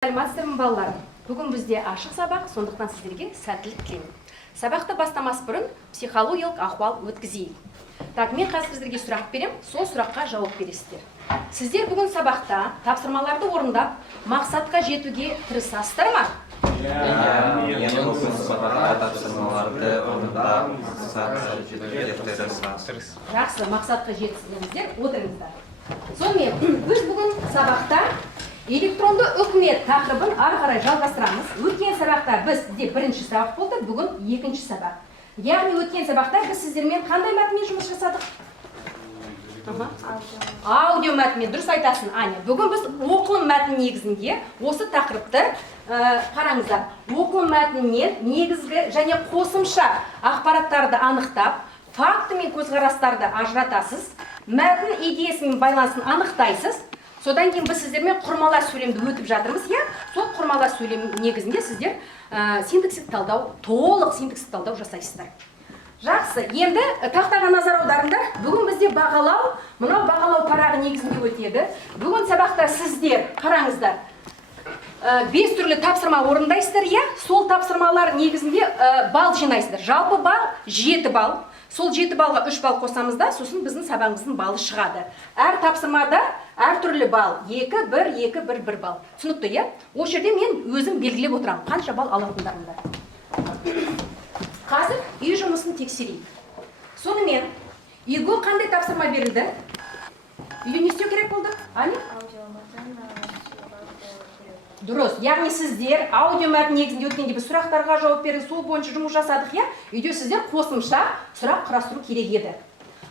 Сәлеметсіздер ме балаларым? Бүгін бізде ашық сабақ, сондықтан сіздерге сәттілік тілеймін. Сабақты бастамас бұрын психологиялық ахуал өткізейік. Так, мен қазір сіздерге сұрақ берем, сол сұраққа жауап бересіздер. Сіздер бүгін сабақта тапсырмаларды орындап, мақсатқа жетуге тырысасыздар ма? Жақсы, мақсатқа жетсіздер, отырыңыздар. Сонымен, біз бүгін сабақта электронды үкімет тақырыбын ары қарай жалғастырамыз. Өткен сабақта бізде бірінші сабақ болды, бүгін екінші сабақ. Яғни өткен сабақта біз сіздермен қандай мәтінмен жұмыс жасадық? Аудио мәтінмен, дұрыс айтасың, Аня. Бүгін біз оқылым мәтін негізінде осы тақырыпты қараңыздар. Оқылым мәтінінен негізгі және қосымша ақпараттарды анықтап, факті мен көзқарастарды ажыратасыз, мәтін идеясымен байланысын анықтайсыз. Содан кейін біз сіздермен құрмалас сөйлемді өтіп жатырмыз, иә? Сол құрмалас сөйлем негізінде сіздер синтаксистік талдау, толық синтаксистік талдау жасайсыздар. Жақсы, енді тақтаға назар аударыңдар. Бүгін бізде бағалау, мынау бағалау парағы негізінде өтеді. Бүгін сабақта сіздер қараңыздар. 5 түрлі тапсырма орындайсыздар, иә? Сол тапсырмалар негізінде балл жинайсыздар. Жалпы балл 7 балл. Сол 7 балға 3 балл қосамыз да, сосын біздің сабағымыздың балы шығады. Әр тапсырмада әр түрлі балл, 2, 1, 2, 1, 1 балл. Түсінікті, иә? Осы жерде мен өзім белгілеп отырамын, қанша балл алатындарымды. Қазір үй жұмысын тексерейік. Сонымен, үйге қандай тапсырма берілді? Үйде не істеу керек болды? Ани? Дұрыс. Яғни сіздер аудио мәтін негізінде өткенде біз сұрақтарға жауап бердік, сол бойынша жұмыс жасадық, иә? Үйде сіздер қосымша сұрақ құрастыру керек еді.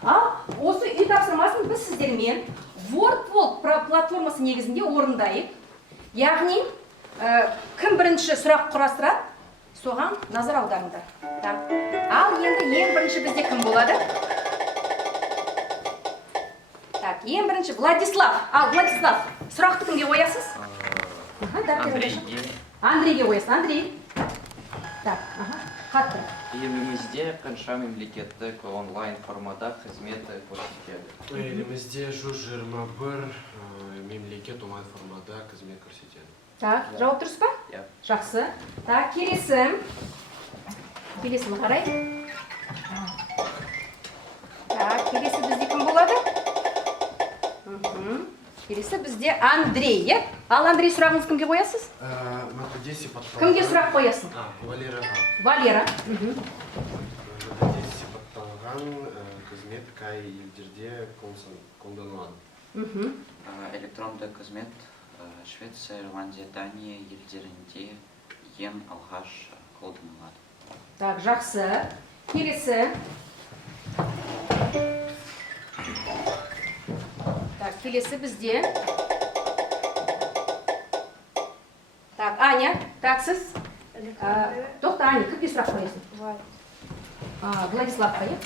Ал осы үй тапсырмасын біз сіздермен WordWalk платформасы негізінде орындайық. Яғни кім бірінші сұрақ құрастырады, соған назар аударыңдар. Ал енді ең бірінші бізде кім болады? Так, ең бірінші Владислав. Ал Владислав, сұрақты кімге қоясыз? Андрейге қоясыз. Андрей. Так, қатты. Елімізде қанша мемлекеттік онлайн формада қызмет көрсетеді? Елімізде 121 мемлекет онлайн формада қызмет көрсетеді. Так, жауап дұрыс па? Жақсы. Так, келесі қарай. Так, келесі бізде кім болады? Келесі бізде Андрей, е? Ал Андрей, сұрағыңыз кімге қоясыз? Кімге сұрақ қоясың? Валераға. Валера. Сипатталған қызмет қай елдерде қолданылады? Электронды қызмет Швеция, Ирландия, Дания елдерінде ең алғаш қолданылады. Так, жақсы. Келесі. Так, келесі бізде. Так, Аня, так, сіз? Тоқта, Аня, кімге сұрақ қоясың? Владиславқа, е?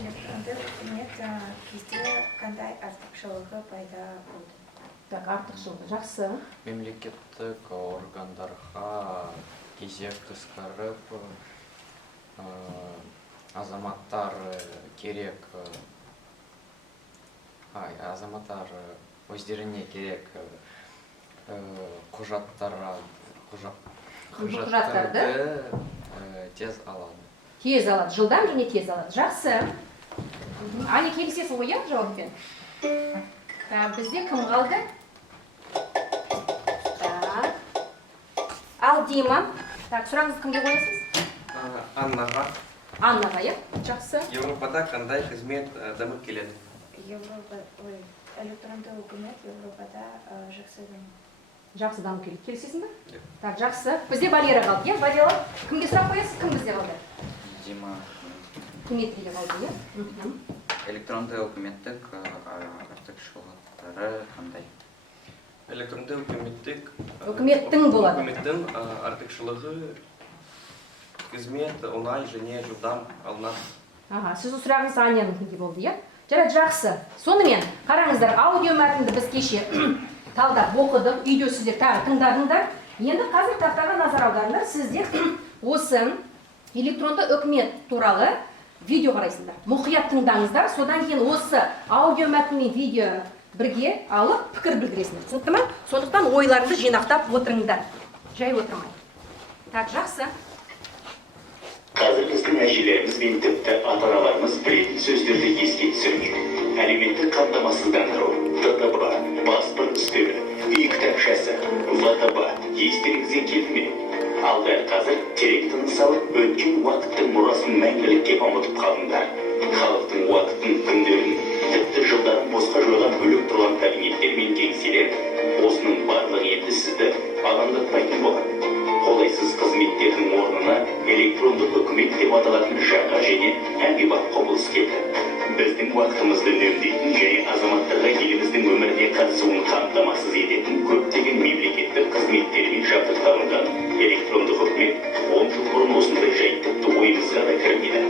Электронды үкімет кезде қандай артықшылығы пайда болды? Так, артықшылығы, жақсы. Мемлекеттік органдарға кезек қысқарып, азаматтар керек, өздеріне керек құжаттарды тез алады. Тез алады, жылдам және тез алады. Жақсы. Аня, келісесің ғой, иә, жауаппен? Так, бізде кім қалды? Так. Ал Дима. Так, сұрағыңызды кімге қоясыз? Аннаға. Аннаға, иә? Жақсы. Европада қандай қызмет дамып келеді? Электронды үкімет Европада жақсы дамып. Жақсы дамып келеді. Келісесің бе? Так, жақсы. Бізде Валера қалды, иә? Валера, кімге сұрақ қоясыз? Кім бізде қалды? Дима. Дмитрийге қалды, иә? Электронды үкіметтік артықшылықтары қандай? Электронды Үкіметтің болады. Үкіметтің артықшылығы қызмет оңай және жылдам алынады. Сіз сұрағыңыз Аняның болды, иә? Жарайды, жақсы. Сонымен, қараңыздар, аудио мәтінді біз кеше талдап оқыдық, үйде сіздер тағы тыңдадыңдар. Енді қазір тақтаға назар аударыңдар. Сіздер осы электронды үкімет туралы видео қарайсыңдар. Мұқият тыңдаңыздар. Содан кейін осы аудио мәтін мен видео бірге алып пікір білдіресіңдер. Түсінікті ме? Сондықтан ойларыңды жинақтап отырыңдар. Жай отырмай. Так, жақсы. Қазір біздің әжелеріміз бен тіпті ата-аналарымыз білетін сөздерді еске түсірмейді. Әлеуметтік қамтамасыздандыру, ТТБ, паспорт үстемі, үй кітапшасы, ВТБ, естеріңізге келді ме? Ал дәл қазір терек тыныс алып, өткен уақыттың мұрасын мәңгілікке ұмытып қалдыңдар. Халықтың уақытын, күндерін, тіпті жылдарын босқа жойған бөлек тұрған кабинеттер мен кеңселер, осының барлығы енді сізді алаңдатпайтын болады. Қолайсыз қызметтердің орнына электрондық үкімет деп аталатын жаңа және әмбебап құбылыс келді. Біздің уақытымызды үнемдейтін және азаматтарға еліміздің өміріне қатысуын қамтамасыз ететін көптеген мемлекеттік қызметтермен жабдықталынған электрондық үкімет 10 жыл бұрын осындай жайт тіпті ойымызға да кірмеді.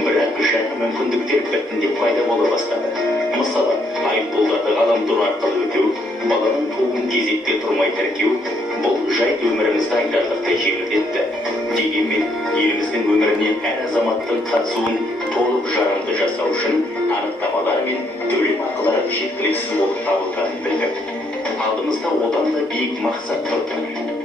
Бірақ жаңа мүмкіндіктер біртіндеп пайда бола бастады. Мысалы, айыппұлдарды ғаламтор арқылы өтеу, баланың тууын кезекте тұрмай тіркеу, бұл жайт өмірімізді айтарлықтай жеңілдетті. Дегенмен, еліміздің өміріне әр азаматтың қатысуын толық жарамды жасау үшін анықтамалар мен төлем ақылары жеткіліксіз болып табылғанын білдік. Алдымызда одан да биік мақсат тұрды.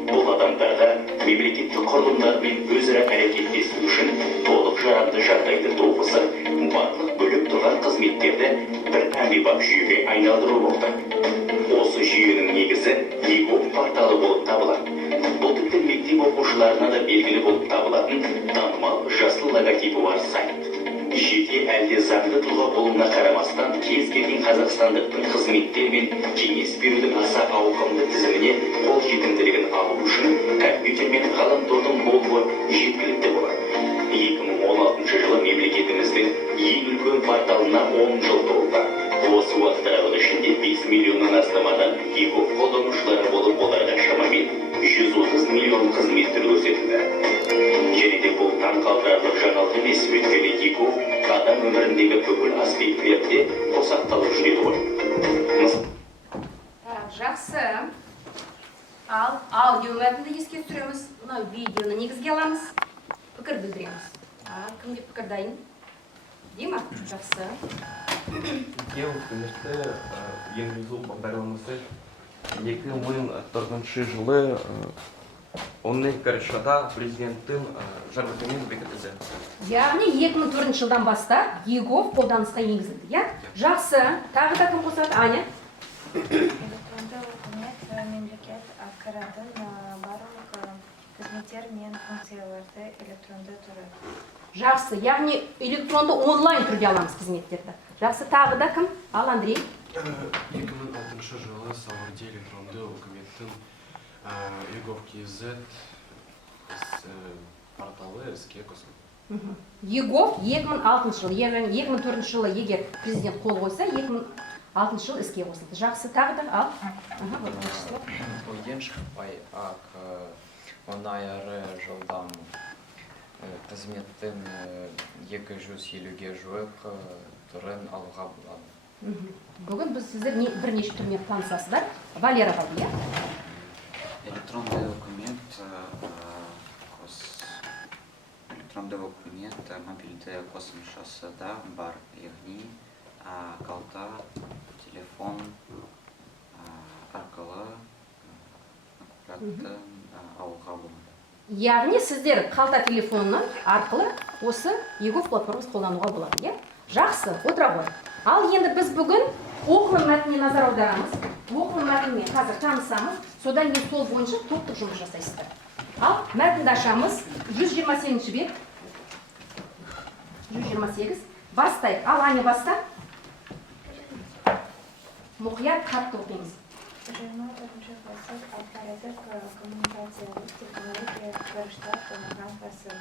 Бұл адамдарға мемлекеттік құрылымдармен өзара әрекеттесу үшін толық жарамды жағдайды туғызып, барлық бөлек тұрған қызметтерді бір әмбебап жүйеге айналдыру болды. Осы жүйенің негізі ЕГОВ порталы болып табылады. Бұл тіпті мектеп оқушыларына да белгілі болып табылатын танымал жасыл логотипі бар сайт. Жеке әлде заңды тұлға болуына қарамастан кез келген қазақстандықтың қызметтер мен кеңес берудің аса ауқымды тізіміне қол жетімділігін алу үшін компьютер мен ғаламтордың болуы жеткілікті болады. 2016 жылы мемлекетіміздің ең үлкен порталына 10 жыл толды. Осы уақыт аралығы ішінде 5 миллионнан астам адам ЕГОВ қолданушылары болып, оларға шамамен 130 миллион қызметтер көрсетілді. Және де бұл таңқалдырарлық жаңалық емес, өйткені ЕГОВ адам өміріндегі бүкіл аспектілерде қосақталып жүреді ғой. Жақсы. Ал аудио мәтінді еске түсіреміз. Мынау видеоны негізге аламыз. Пікір білдіреміз. Кімде пікір дайын? Дима? Жақсы. Ел үкіметі енгізу бағдарламасы 2014 жылы 10 қарашада президенттің жарлығымен бекітілді. Яғни 2004 жылдан бастап ЕГОВ қолданысқа енгізілді, иә? Жақсы. Тағы да кім қосады? Аня? Электронды үкімет мемлекет атқаратын барлық қызметтер мен функцияларды электронды түрі. Жақсы. Яғни электронды онлайн түрде аламыз қызметтерді. Жақсы. Тағы да кім? Ал Андрей? 2006 жылы сәуірде электронды үкіметтің ЕГОВ.кз порталы іске қосылды. ЕГОВ 2006 жылы, яғни 2004 жылы егер президент қол қойса, 2006 жылы іске қосылды. Жақсы. Тағы да ал? Ойден шықпай ақ онайыры жылдан қызметтің 250-ге жуық түрін алуға болады. Бүгін біз сіздер бірнеше түрмен танысасыздар. Валера қалды, иә? Электронный үкімет мобильді қосымшасы да бар, яғни қалта, телефон арқылы ақпаратты алуға болады. Яғни сіздер қалта телефонынан арқылы осы ЕГОВ платформасын қолдануға болады, иә? Жақсы, отыра ғой. Ал енді біз бүгін оқылым мәтініне назар аударамыз. Оқылым мәтініне қазір танысамыз, содан кейін сол бойынша топтық жұмыс жасайсыздар. Ал мәтінді ашамыз. 128 бет. 128. Бастайық. Ал Аня баста. Мұқият қатты оқимыз. 21 ғасыр ақпараттық коммуникациялық технология құрыштар дамыған ғасыр.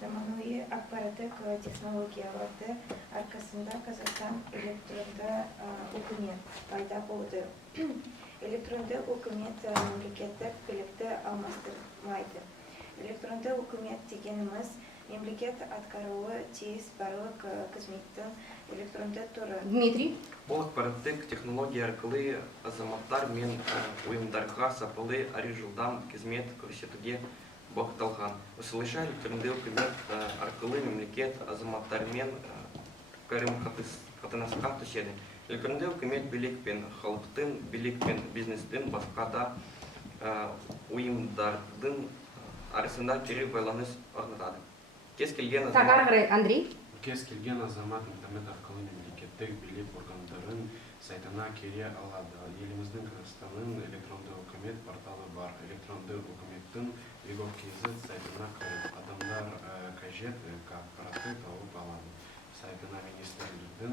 Заманауи ақпараттық технологияларды арқасында Қазақстан электронды үкімет пайда болды. Электронды үкімет мемлекеттік билікті алмастырмайды. Электронды үкімет дегеніміз мемлекет атқаруы тиіс барлық қызметтің электронды түрі. Дмитрий. Бұл ақпараттық технология арқылы азаматтар мен ұйымдарға сапалы әрі жылдам қызмет көрсетуге бағытталған. Осылайша электронды үкімет арқылы мемлекет азаматтармен қарым-қатынасқа түседі. Электронды өкімет билік пен халықтың, билік пен бизнестің басқа да ұйымдардың арасында кері байланыс орнатады. Кез келген Так, ары қарай, Андрей. Кез келген азамат интернет арқылы мемлекеттік билік органдарын сайтына кіре алады. Еліміздің Қазақстанның электронды үкімет порталы бар. Электронды үкіметтің егов.kz сайтына кіріп, адамдар қажет ақпаратты тауып алады. Сайтына министрліктің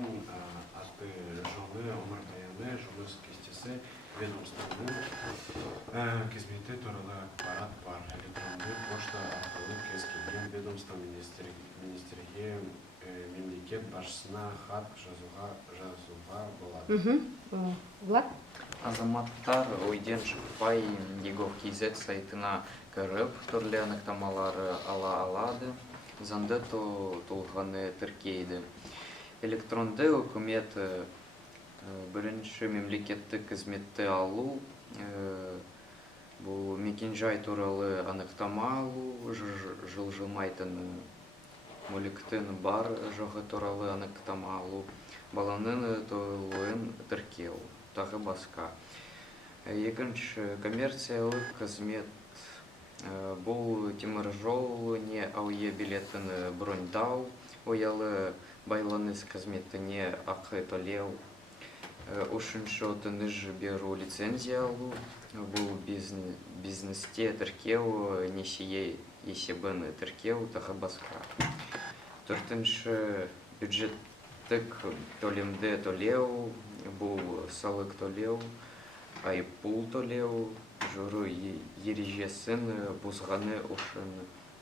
аты, жолы, өмірбаяны, жұмыс кестесі, ведомствоның қызметі туралы ақпарат бар. Электронды пошта арқылы кез келген ведомство министрге, мемлекет басшысына хат жазуға болады. Влад? Азаматтар ойден шықпай егов.kz сайтына кіріп, түрлі анықтамалары ала алады, заңды тұлғаны тіркейді. Электронды үкімет бірінші мемлекеттік қызметті алу, бұл мекенжай туралы анықтама алу, жылжымайтын мүліктің бар жоғы туралы анықтама алу, баланың толуын тіркеу, тағы басқа. Екінші коммерциялық қызмет, бұл теміржол не әуе билетін броньдау, ұялы байланыс қызметіне ақы төлеу. Үшінші өтініш беру лицензия алу, бұл бизнесте тіркеу, несие есебін тіркеу, тағы басқа. Төртінші бюджеттік төлемді төлеу, бұл салық төлеу, айыппұл төлеу, жүру ережесін бұзғаны үшін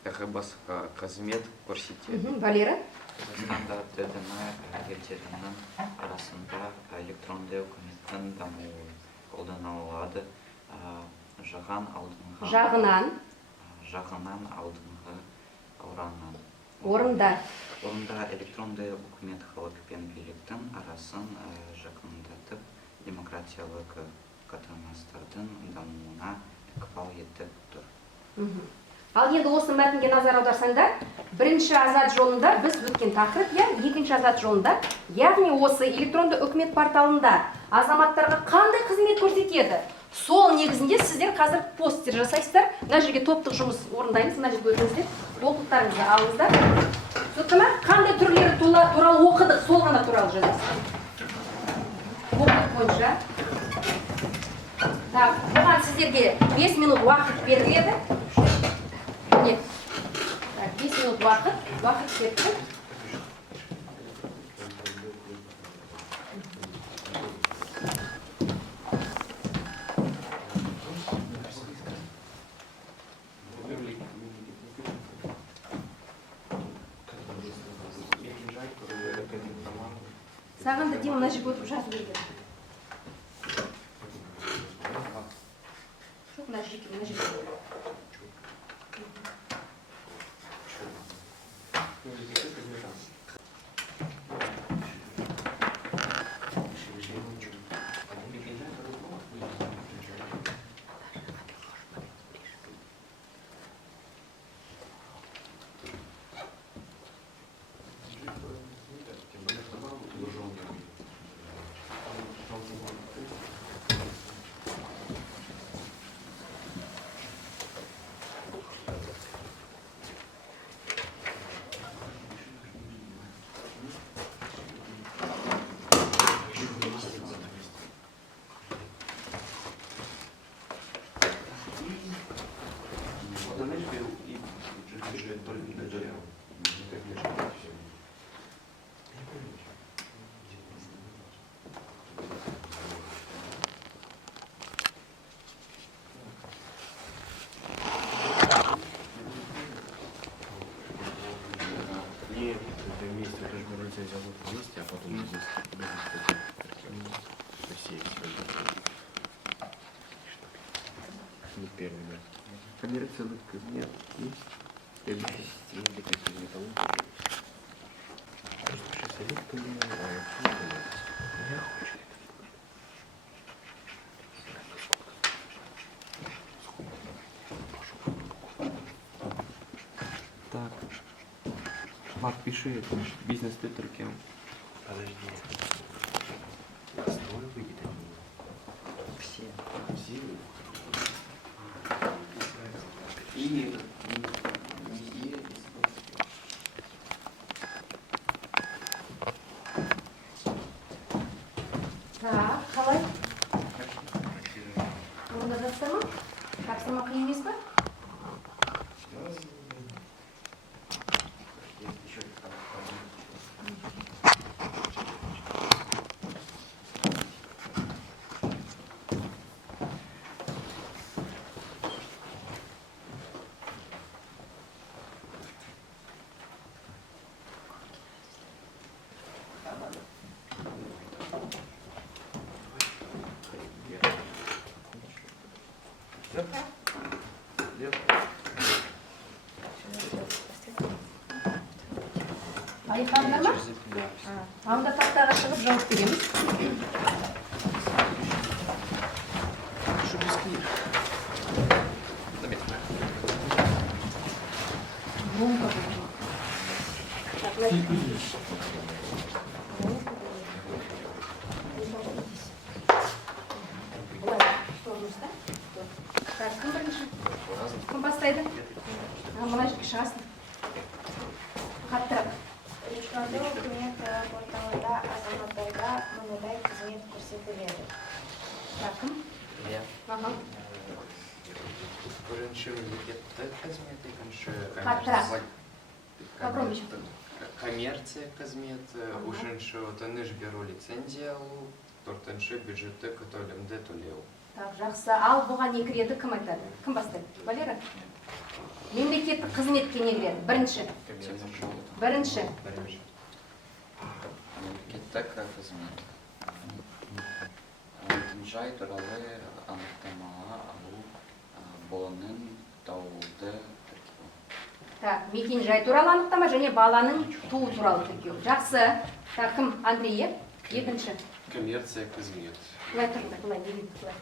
тағы басқа қызмет көрсетеді. Валера? Қазақстанда ДДМ елдерінің арасында электронды үкіметтің дамуы қолданылады. Жағынан алдыңғы Орындар. Орында электронды үкімет халық пен биліктің арасын жақындатып, демократиялық қатынастардың дамуына ықпал етіп тұр. Ал енді осы мәтінге назар аударсаңдар, бірінші азат жолында біз өткен тақырып, екінші азат жолында, яғни осы электронды үкімет порталында азаматтарға қандай қызмет көрсетеді? Сол негізінде сіздер қазір постер жасайсыздар. Мына жерге топтық жұмыс орындаймыз, мына жерге өтіңіздер, толықтықтарыңызды алыңыздар. Түсінікті ме? Қандай түрлері туралы оқыдық, сол ғана туралы жазасыздар. Оқыдық бойынша. Бұған сіздерге 5 минут уақыт беріледі. 5 минут уақыт кетті. Саған да Дима мына жерге өтіп жазу керек. Жоқ, мына жерге. Коммерциялық қызмет Так, Влад, пиши, бизнес ты тіркеу. Подожди. И Так, қалай? Орында жатсыздар ма? Тапсырма қиын емес пе? Аяқтандыңдар ма? Анда тақтаға шығып жауап береміз. Громко говори. Так, так, кім бірінші? Кім бастайды? Мына жерге шығасың. Қаттырақ. Электрондық үкімет порталында азаматтарға мынадай қызмет көрсетіледі. Так, кім? Ага. Бірінші мемлекеттік қызмет, екінші Қаттырақ. Попробуй. коммерция қызмет, үшінші өтініш беру лицензия алу, төртінші бюджеттік төлемді төлеу. Так, жақсы. Ал бұған не кіреді, кім айтады? Кім бастайды? Валера? Мемлекеттік қызметке не кіреді? Бірінші. Бірінші. мемлекеттік қызмет. Жай туралы анықтамаға алу, баланың тууды тіркеу. Так, мекен-жай туралы анықтама және баланың туу туралы тіркеу. Жақсы. Так, кім? Андрей, екінші. Коммерция қызмет. Былай тұрыңдар, былай, не дейді, былай.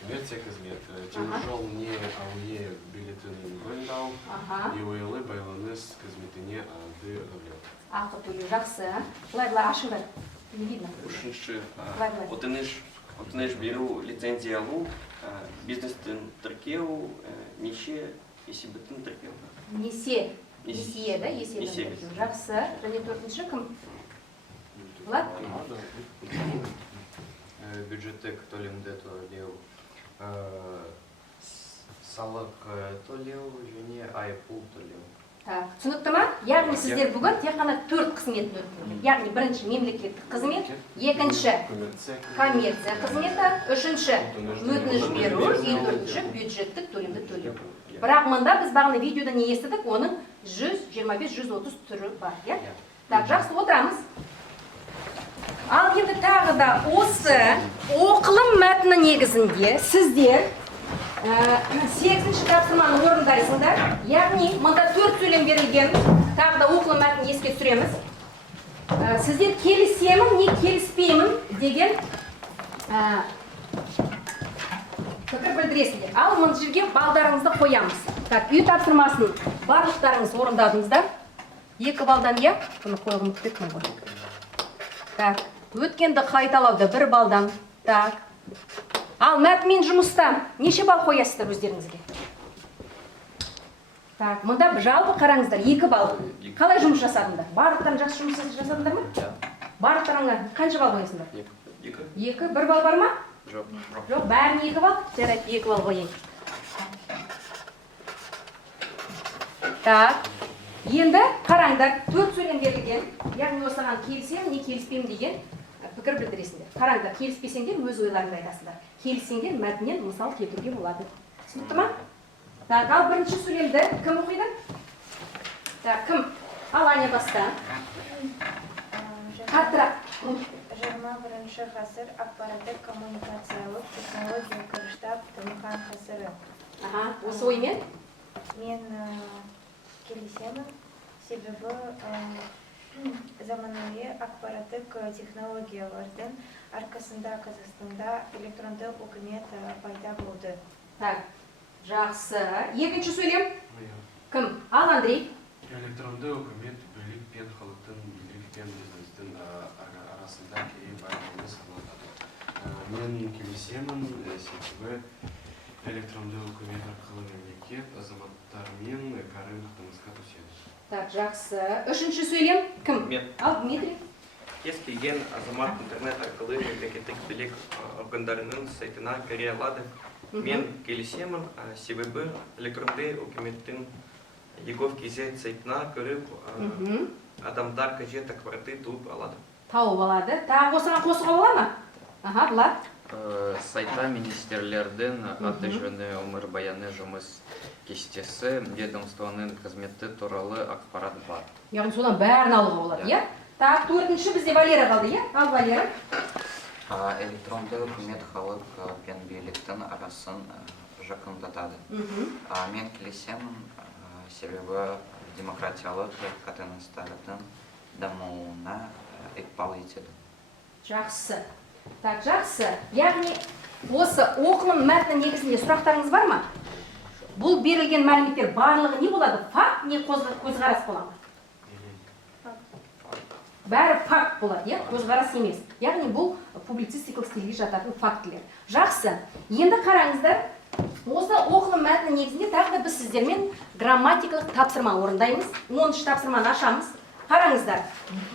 Коммерция қызмет. Теміржол не АУЕ билетінің бөлдау, Ага. ИОЛ байланыс қызметіне ады төлеу. Ақы төлеу. Жақсы. Былай, былай, ашыңдар. Не видно. Үшінші Былай, былай. өтініш беру лицензия алу, бизнестің тіркеу, неше есебітін тіркеу. Несие. Несие, да? Есебін Несие. тіркеу. Жақсы. Және төртінші кім? Влад? Бюджеттік төлемді төлеу, салық төлеу және айыппұл төлеу. Так, түсінікті ма? Яғни сіздер бүгін тек қана 4 қызметін өттіңдер. Яғни бірінші мемлекеттік қызмет, екінші коммерция қызметі, үшінші өтініш беру, төртінші бюджеттік төлемді төлеу. Бірақ мұнда біз бағана видеода не естідік? Оның 125-130 түрі бар, иә? Так, жақсы, отырамыз. Ал енді тағы да осы оқылым мәтіні негізінде сіздер 8-ші тапсырманы орындайсыңдар. Яғни, мұнда 4 сөйлем берілген. Тағы да оқылым мәтінін еске түсіреміз. Сіздер келісемін, не келіспеймін деген пікір білдіресіңдер. Ал мұны жерге балдарыңызды қоямыз. Так, үй тапсырмасын барлықтарыңыз орындадыңыздар. 2 балдан иә? Бұны қойғым ұқтекмін ғой. Так, өткенді қайталауды 1 балдан. Так. Ал мәтінмен жұмыста неше бал қоясыздар өздеріңізге? Так, мұнда жалпы қараңыздар, 2 бал. Қалай жұмыс жасадыңдар? Барлықтарың жақсы жұмыс жасадыңдар ма? Барлықтарыңа қанша бал қоясыңдар? 2. 1 бал бар ма? Жоқ. Жоқ, бәріне 2 бал. Жарайды, 2 бал қойайын. Так. Енді қараңдар, 4 сөйлем берілген. Яғни осыған келісемін, не келіспеймін деген пікір білдіресіңдер. Қараңдар, келіспесеңдер өз ойларыңды айтасыңдар. Келіссеңдер мәтіннен мысал келтіруге болады. Түсінікті ма? Так, ал бірінші сөйлемді кім оқиды? Так, кім? Ал Аня баста. Қаттырақ. 21 ғасыр ақпараттық коммуникациялық технология кіріштап дамыған ғасыры. Аха, осы оймен? Мен келісемін, себебі заманауи ақпараттық технологиялардың арқасында Қазақстанда электронды үкімет пайда болды. Так, жақсы. Екінші сөйлем? Кім? Ал Андрей. Электронды үкімет билік пен халықтың билік пен бизнестің арасында кері байланыс орнатады. Мен келісемін, себебі электронды үкімет арқылы мемлекет азаматтармен кәрі қылмысқа түседі. Так, жақсы. Үшінші сөйлем кім? Мен. Ал, Дмитрий. Кез келген азамат интернет арқылы мемлекеттік билік органдарының сайтына кіре алады. Мен келісемін, себебі электронды үкіметтің егов.kz сайтына кіріп адамдар қажет ақпаратты тауып алады. Тауып алады. Тағы осыған қосуға бола ма? Аха, Влад. Сайта министрлердің аты жөні өмірбаяны жұмыс кестесі ведомствоның қызметі туралы ақпарат бар. Яғни содан бәрін алуға болады, иә? Так, төртінші бізде Валера қалды, иә? Ал, Валера. Электронды үкімет халық пен биліктің арасын жақындатады. Мен келісемін, себебі демократиялық қатынастардың дамуына ықпал етеді. Жақсы. Так, жақсы. Яғни осы оқылым мәтіні негізінде сұрақтарыңыз бар ма? Бұл берілген мәліметтер барлығы не болады? Факт, не көзқарас болады? Бәрі факт болады, иә? Көзқарас емес. Яғни бұл публицистикалық стильге жататын фактілер. Жақсы. Енді қараңыздар, осы оқылым мәтіні негізінде тағы да біз сіздермен грамматикалық тапсырма орындаймыз. 10-шы тапсырманы ашамыз. Қараңыздар,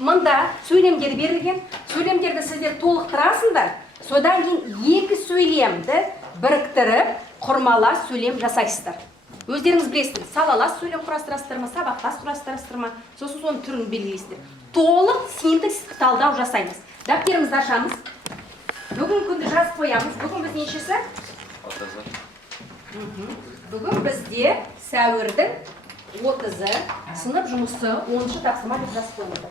мұнда сөйлемдер берілген, сөйлемдерді сіздер толықтырасыңдар, содан кейін екі сөйлемді біріктіріп, құрмалас сөйлем жасайсыздар. Өздеріңіз білесіздер, салалас сөйлем құрастырасыздар ма, сабақтас құрастырасыздар ма, сосын соның түрін белгілейсіздер. Толық синтаксистік талдау жасаймыз. Дәптерімізді ашамыз. Бүгін күнді жазып қоямыз. Бүгін біз нешесі? 30. Бүгін бізде сәуірдің 30-ы сынып жұмысы 10-шы тапсырма деп жазып қойылды.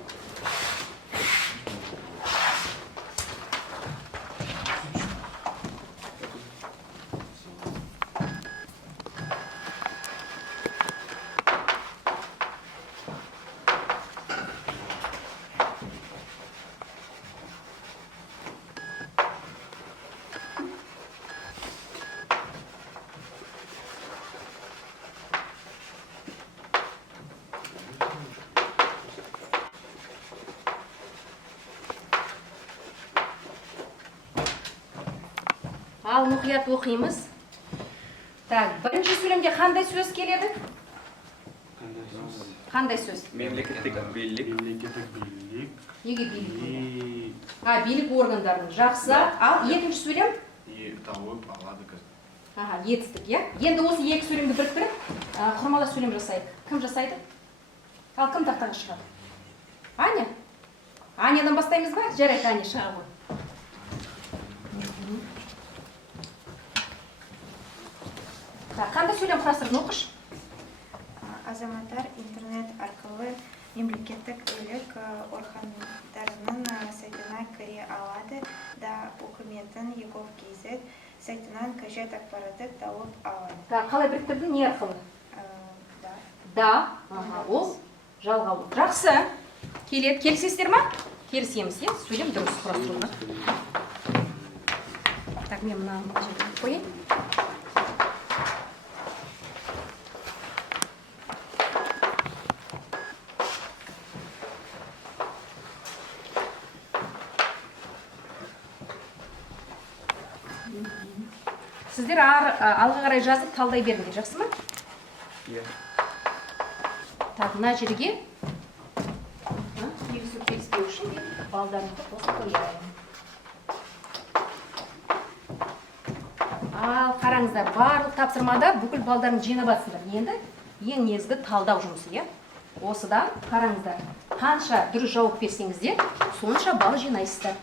Ал мұқият оқимыз. Так, бірінші сөйлемде қандай сөз келеді? Қандай сөз? Мемлекеттік билік. Мемлекеттік билік. Неге билік? Билік органдарының. Жақсы. Ал екінші сөйлем? Тауып алады кіз. Етістік, иә? Енді осы екі сөйлемді біріктіріп, құрмалас сөйлем жасайық. Кім жасайды? Ал кім тақтаға шығады? Аня? Анядан бастаймыз ба? Жарайды, Аня шыға ғой. Қандай сөйлем құрастырдың, оқыш? Азаматтар интернет арқылы мемлекеттік билік органдарының сайтына кіре алады да үкіметтің егов.kz сайтынан қажет ақпаратты тауып алады. Қалай біріктірдің, не арқылы? Да. Ол жалғау. Жақсы. Келісесіздер ма? Келісеміз, иә? Сөйлем дұрыс құрастыруға. Так, мен мына жерге қойайын. Сіздер алға қарай жазып талдай беріңдер, жақсы ма? Иә. Так, мына жерге келісу келіспеу үшін балдарымды қосып қояйын. Ал қараңыздар, барлық тапсырмада бүкіл балдарын жинап атсыңдар. Енді ең негізгі талдау жұмысы, иә? Осыдан қараңыздар, қанша дұрыс жауап берсеңіздер, сонша бал жинайсыздар.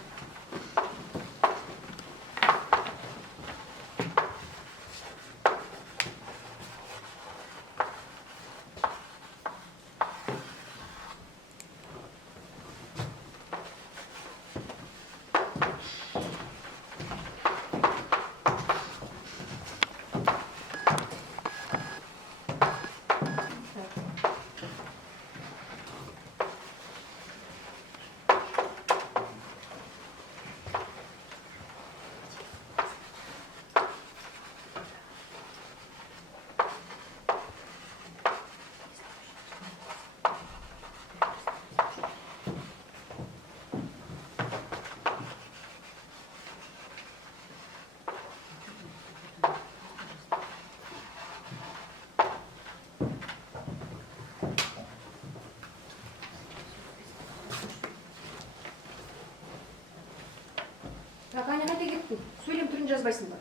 сөйлем жазбайсың ба?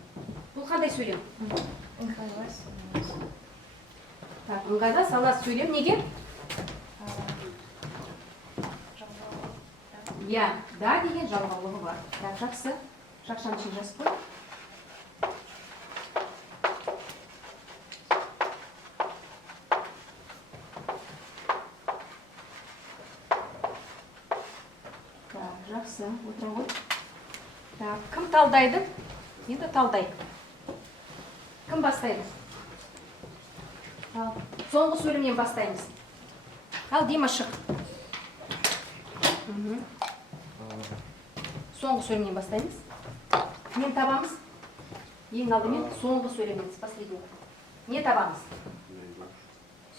Бұл қандай сөйлем? ыңғайлас. Так, ыңғайлас, алас сөйлем неге? Иә, да деген жалғаулығы бар. Так, жақсы. Жақшаны үшін жазып қой. Так, жақсы. Отыра ғой. Так, кім талдайды? Енді талдайық. Кім бастайды? Ал, соңғы сөйлемнен бастаймыз. Ал, Дима шық. Соңғы сөйлемнен бастаймыз. Не табамыз? Ең алдымен соңғы сөйлемнен, последний. Не табамыз?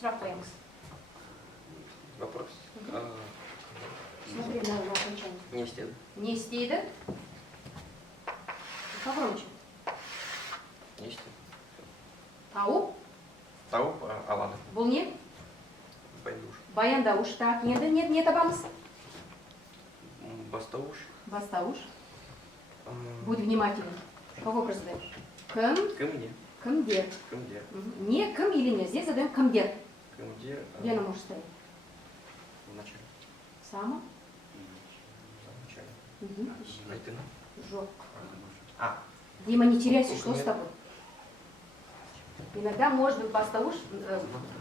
Сұрақ қоямыз. Вопрос. Смотри на окончание. Не істеді. Не істейді? Погромче. Не істеді. Тауып. Тауып алады. Бұл не? Баяндауыш. Баяндауыш. Так, енді не табамыз? Бастауыш. Бастауыш. Будь внимательным. Кого прозадаешь? Кім? Кімде. Кімдер. Кімде. Не кім или не. Здесь задаем кімдер. Кімде. Где она может стоять? В начале. Само? В начале. Ищи. Айтына. Жоқ. А. Дима, не теряйся, что с тобой? Иногда может быть бастауш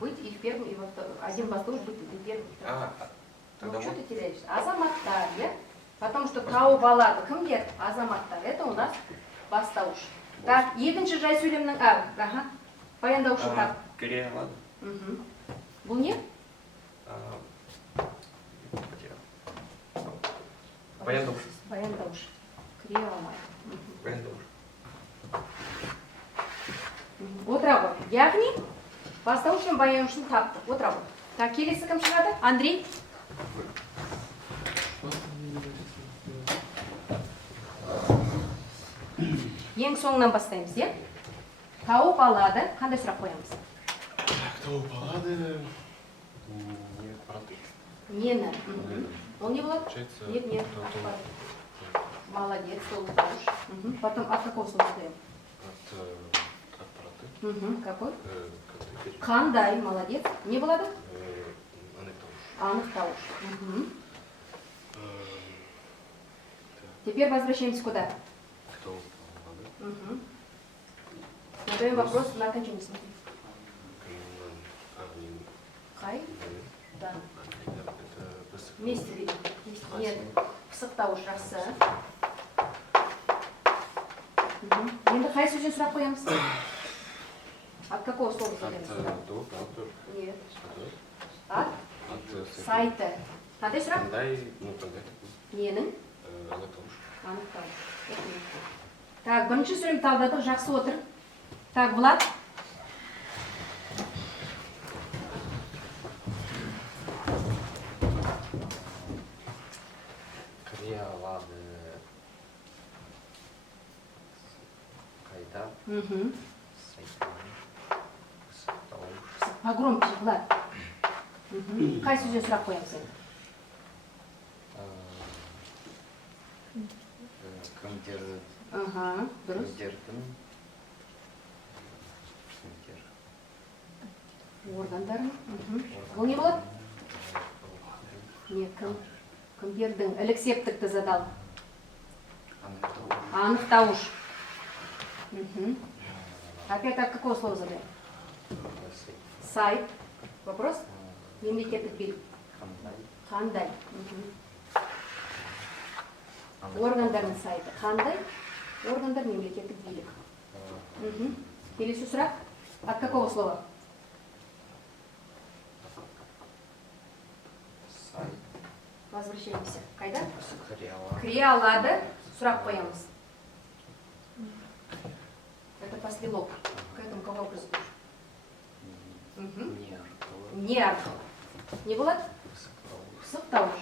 быть и в первом, и во втором. Один бастауш быть и в первом, и в втором. Ну, Тогда что вот. ты теряешься? Азаматтар, я? Потому что тауып алады. Кімдер? Азаматтар. Это у нас бастауш. Так, екінші жай сөйлемнің... Ага. Баяндаушы тап. Кіре алады. Бұл не? Потерял. Баяндауыш. Баяндауш. Кіре алмайды. Баяндауыш. Отыра ғой. Яғни, бастауыш пен баяндаушыны тапты. Отыра ғой. Так, келесі кім шығады? Андрей. Ең соңынан бастаймыз, е? Тауып алады. Қандай сұрақ қоямыз? Тауып алады. Не проты. Нені? Ол не болады? Получается, Нет, нет. Молодец, тауыш. Потом от какого слова даем? От проты. Какой? Коты. Қандай, молодец. Не болады? Анықтауыш. Анықтауыш. Теперь возвращаемся куда? Тауып алады. Задаем вопрос на окончание. Смотри. Қай? Да. Вместе видим. Нет. Пысықтауыш жақсы. Енді қай сөзден сұрақ қоямыз? От какого слова задаемыз? Нет. От? Сайты. Қандай сұрақ? Қандай, қандай? Ненің? Анықтауыш. Анықтауыш. Так, бірінші сөйлем талдадық, жақсы отыр. Так, Влад. Кіре алады. Қайда? Сайтынан. Пысықтауыш. Погромче, Влад. Қай сөзден сұрақ қоямыз енді? Кімдер. Дұрыс. Кімдердің. Органдарын. Бұл не болады? Не, кімдердің. Ілік септікті задал. Анықтауыш. Опять от какого слова задаем? Сайт. Вопрос? Мемлекеттік билік. Қандай? Органдардың сайты. Қандай? Органдар мемлекеттік билік. Келесі сұрақ? От какого слова? Сайт. Возвращаемся. Қайда? Кіре алады. Кіре алады. Сұрақ қоямыз. Это послелог. К этому кого образуешь? Не арқылы. Не арқылы. Не болады? Пысықтауыш.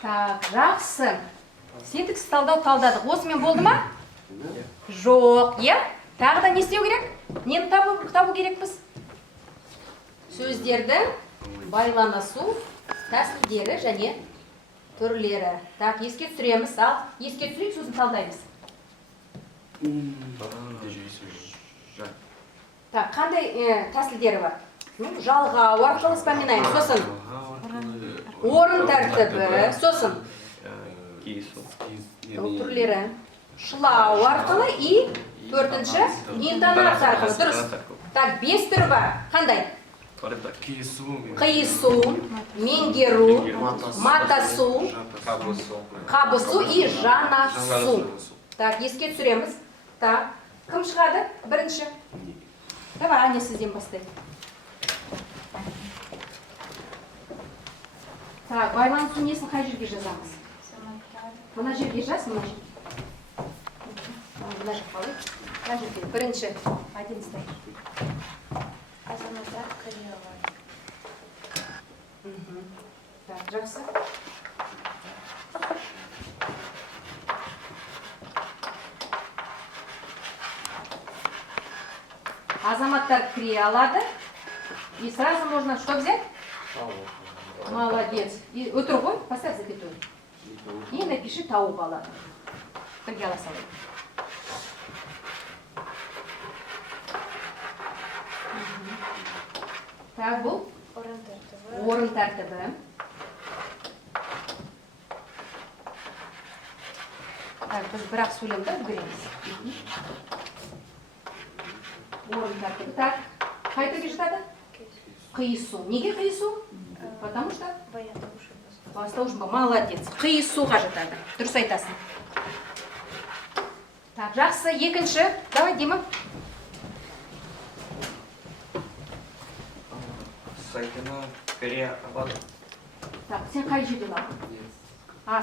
Так, жақсы. Синтаксис талдау талдадық. Осымен болды ма? Жоқ, иә? Тағы да не істеу керек? Нені табу керекпіз? Сөздердің байланысу тәсілдері және түрлері. Так, еске түсіреміз. Ал, еске түсірейік, сосын талдаймыз. Так, қандай тәсілдері бар? Жалғау арқылы вспоминаем. Сосын орын тәртібі, сосын Киісу. түрлері. Шылау арқылы и төртінші интонация арқылы. Дұрыс. Так, 5 түрі бар. Қандай? Қиысу, меңгеру, матасу, қабысу и жанасу. Так, еске түсіреміз. Так, кім шығады? Бірінші. Давай, Аня, сізден бастайық. Так, байланысу несін қай жерге жазамыз? Мына жерге жаз, мына жерге. Мына жерге қалай? Мына жерге. Бірінші. Один стай. Азаматтар Корея алады. Так, жақсы. Азаматтар кіре алады. И сразу можно что взять? Молодец. И өтір ғой, поставь запятую. И напиши тауып алады. Бірге ала салайық. Так, бұл Орын тәртібі. орын тәртібі. Так, біз бірақ сөйлемді үлгереміз. Орын тәртібі. Так, қай түрге жатады? Қиысу. Неге қиысу? Потому что бастауыш ба, молодец. Қиысуға жатады. Дұрыс айтасың. Так, жақсы. Екінші. Давай, Дима. Сайтына Корея алады. Так, сен қай жерден алдың?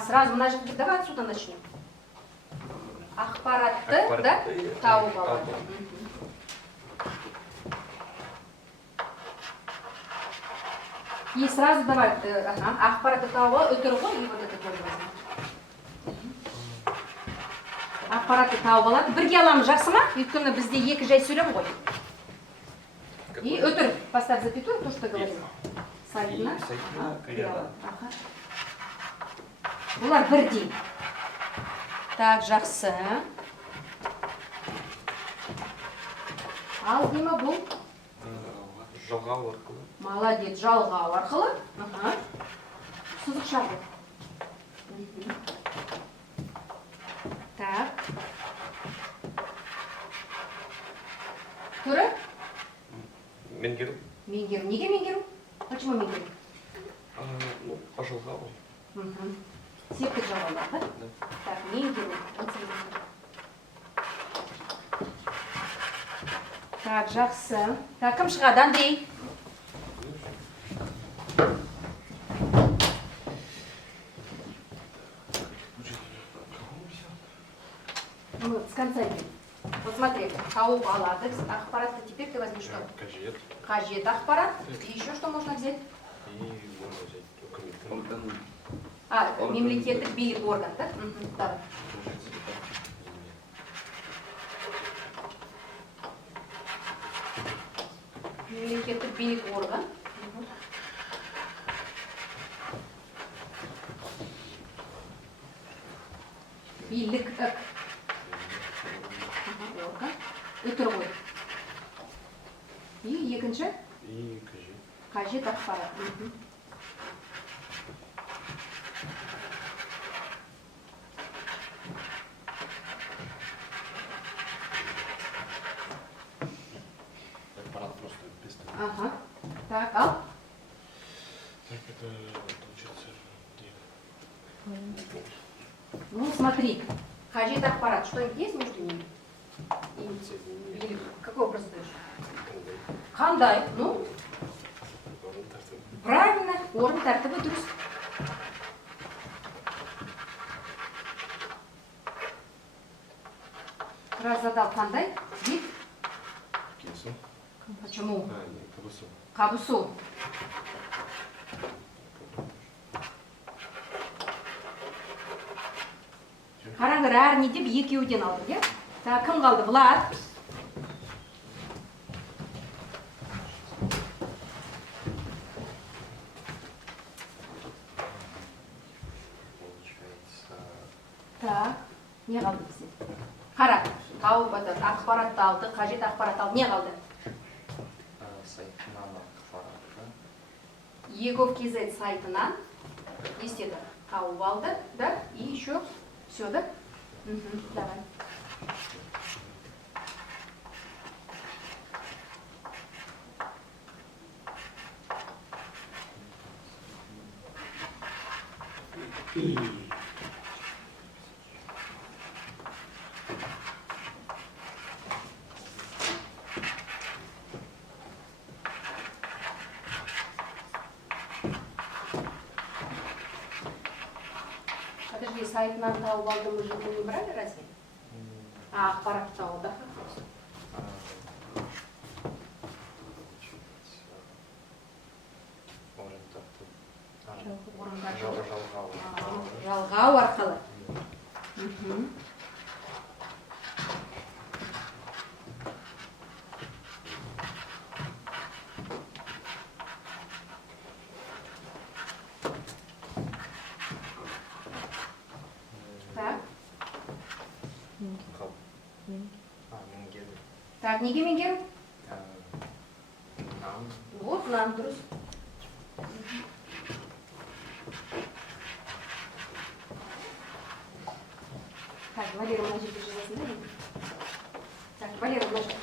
Сразу мына жерге. Давай отсюда начнем. Ақпаратты да тауып алады. И сразу давай, ақпаратты тауып алады, өтір ғой, и вот это тоже возьмем. Ақпаратты тауып алады. Бірге аламыз, жақсы ма? Өйткені бізде екі жай сөйлем ғой. И өтір. Поставь запятую, то, что говорим. Сайтына Корея алады. Бұлар бірдей. Так, жақсы. Ал, Дима, бұл? Жалғау арқылы. Молодец, жалғау арқылы. Сызық шабы. Так. Түрі? Меңгеру. Меңгеру. Неге меңгеру? Почему меңгеру? Ну, по жалғау. Септік жалғаулар, да? Так, меңгеру. Так, жақсы. Так, кім шығады, Андрей? Ну, с конца идем. Вот смотри, тауып алады. Ақпаратты теперь ты возьмешь что? Қажет. Қажет ақпарат. И еще что можно взять? И можно взять Орган. Мемлекеттік билік орган, да? Давай. Мемлекеттік билік орган. Билік орган. Өтір ғой. И екінші? И қажет. Қажет ақпарат. Аппарат просто без того. Ага. Так, ал? Так, это получается... Ну, смотри. Қажет ақпарат. Что-нибудь есть между ними? Или какой образ даешь? Қандай? Ну, правильно. Орын тәртібі дұрыс. Раз задал қандай? Вид? Кесу. Почему? Не, кабусу. Қабысу. Қараңдар, әр не деп екеуден алды, иә? Так, кім қалды? Влад. Так, не қалды бізде? Қара, тауып отыр, ақпаратты алды, қажет ақпарат алды, не қалды? Сайтынан ақпаратты. Егов KZ сайтынан не істеді? Тауып алды, да? И еще все, да? Давай. Подожди, сайтынан тауып алды, мы же не брали разве? А, ақпаратты тауып, да? Жалғау арқылы. Так. Меңгеру. Так, неге меңгеру? Нам. Вот, нам дұрыс. Так, Валера, мына жерге жазасың да? Так, Валера, мына жерге.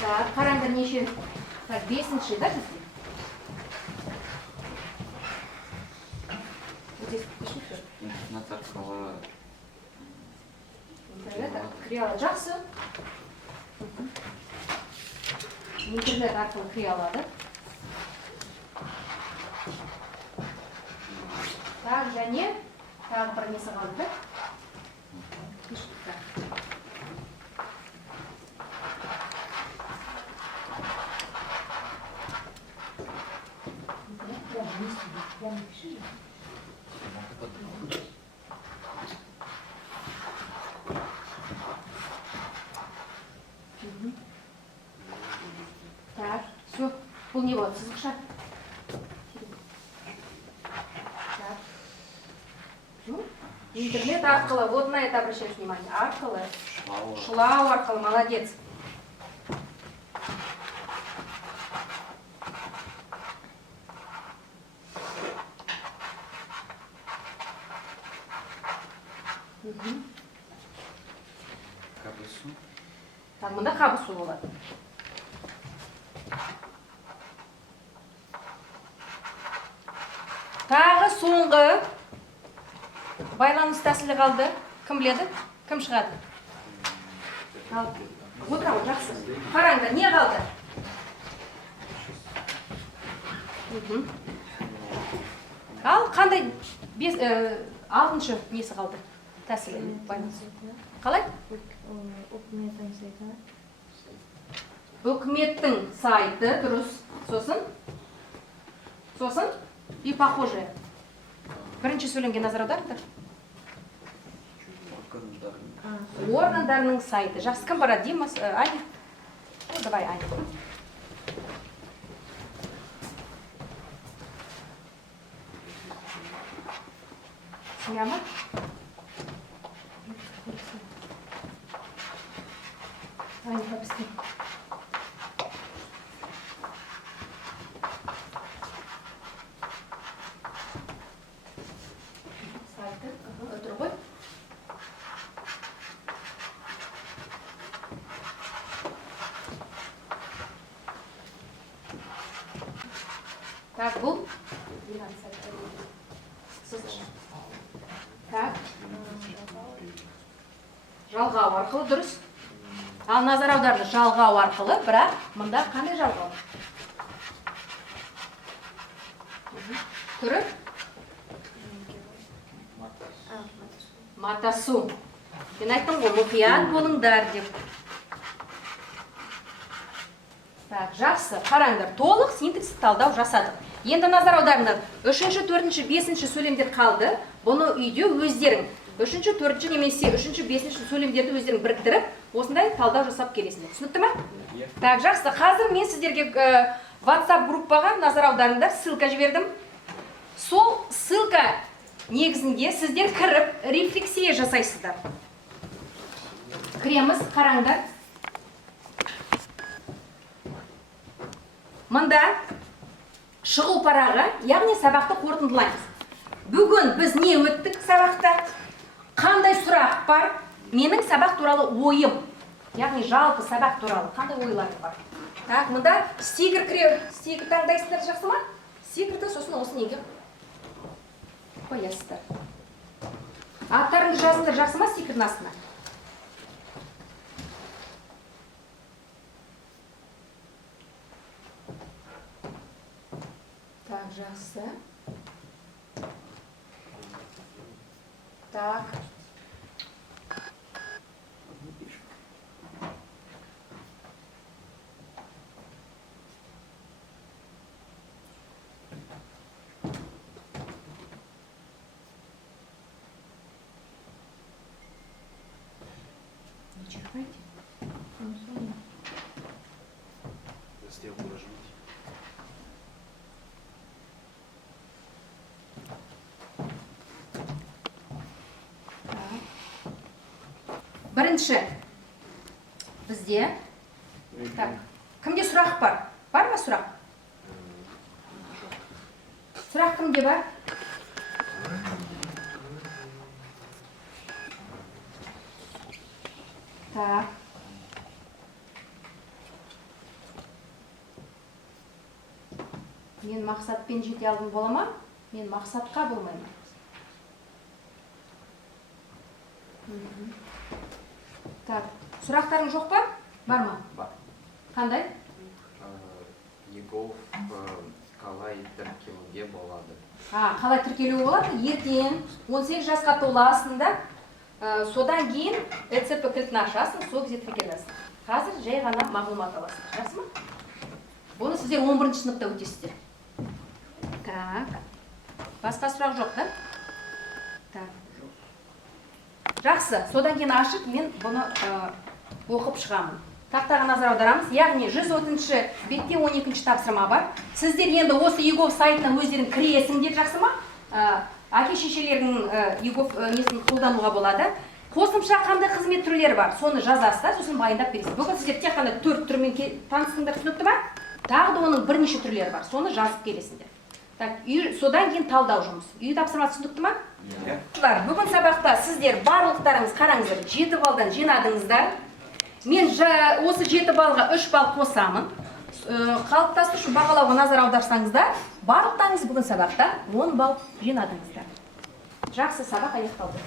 Так, қараңдар неше? Так, 5-ші, да, бізде? Вот здесь пиши, что? Интернет арқылы. Интернет кіре алады. Жақсы. Интернет арқылы кіре алады. Так, және тағы бір несі қалды, да? Так, все, бұл не болады, сызықша. Так. Ну, интернет арқылы, вот на это обращаешь внимание, арқылы. Шлау арқылы, молодец. Қабысу. Так, мұнда қабысу болады. Тағы соңғы байланыс тәсілі қалды. Кім біледі? Кім шығады? Отырау, жақсы. Қараңдар, не қалды? Ал қандай 6-шы несі қалды? Тәсілі байланыс. Қалай? Үкіметтің сайты, дұрыс. Сосын? И похожие. Бірінші сөйленген назар аударыңдар. Органдарының сайты. Жақсы, кім барады? Димас, Аня? Ну, давай, Аня. Сняма? Аня, побыстрее. Другой. Так, бұл. Так. Жалғау арқылы, дұрыс. Ал назар аударды жалғау арқылы, бірақ мұнда қандай жалғау? Түрі? Матасу. Мен айттым ғой, мұқият болыңдар деп. Так, жақсы. Қараңдар, толық синтаксис талдау жасадық. Енді назар аударыңдар. 3-ші, 4-ші, 5-ші сөйлемдер қалды. Бұны үйде өздерің 3-ші, 4-ші немесе 3-ші, 5-ші сөйлемдерді өздерің біріктіріп, осындай талдау жасап келесіңдер. Түсінікті ме? Так, жақсы. Қазір мен сіздерге WhatsApp группаға назар аударыңдар, ссылка жібердім. Сол ссылка негізінде сіздер кіріп рефлексия жасайсыздар. Кіреміз, қараңдар. Мында шығу парағы, яғни сабақты қорытындылаймыз. Бүгін біз не өттік сабақта? Қандай сұрақ бар? Менің сабақ туралы ойым. Яғни жалпы сабақ туралы қандай ойлар бар? Так, мында стикер таңдайсыздар, жақсы ма? Стикерді сосын осы неге қоясыздар. Аттарыңды жазыңдар, жақсы ма стикердің астына? Так, жақсы. Так. Не чихайте. Стрелку нажмите. Бірінші, бізде, так, кімде сұрақ бар? Бар ма сұрақ? Сұрақ кімде бар? Так. Мен мақсатпен жете алдым бола ма? Мен мақсатқа болмаймын. Так, сұрақтарың жоқ па? Бар ма? Бар. Қандай? Егов қалай тіркелуге болады? Қалай тіркелуге болады? Ертең 18 жасқа толасың да, содан кейін ЭЦП кілтін ашасың, сол кезде тіркелесің. Қазір жай ғана мағлұмат аласың. Жақсы ма? Бұны сіздер 11-ші сыныпта өтесіздер. Так. Басқа сұрақ жоқ, да? Так. Жақсы, содан кейін ашып, мен бұны оқып шығамын. Тақтаға назар аударамыз. Яғни 130-ші бетте 12-ші тапсырма бар. Сіздер енді осы ЕГОВ сайтына өздерің кіресіңдер, жақсы ма? Әке-шешелердің ЕГОВ несін қолдануға болады. Қосымша қандай қызмет түрлері бар, соны жазасыздар, сосын баяндап бересіз. Бүгін сіздер тек қана 4 түрмен танысыңдар, түсінікті ма? Тағы да оның бірнеше түрлері бар, соны жазып келесіңдер. Так, содан кейін талдау жұмыс. Үй тапсырмасы түсінікті ма? Бүгін сабақта сіздер барлықтарыңыз қараңыздар, 7 балдан жинадыңыздар. Мен осы 7 балға 3 бал қосамын. Қалыптастырушы бағалауға назар аударсаңыздар, барлықтарыңыз бүгін сабақта 10 бал жинадыңыздар. Жақсы, сабақ аяқталды.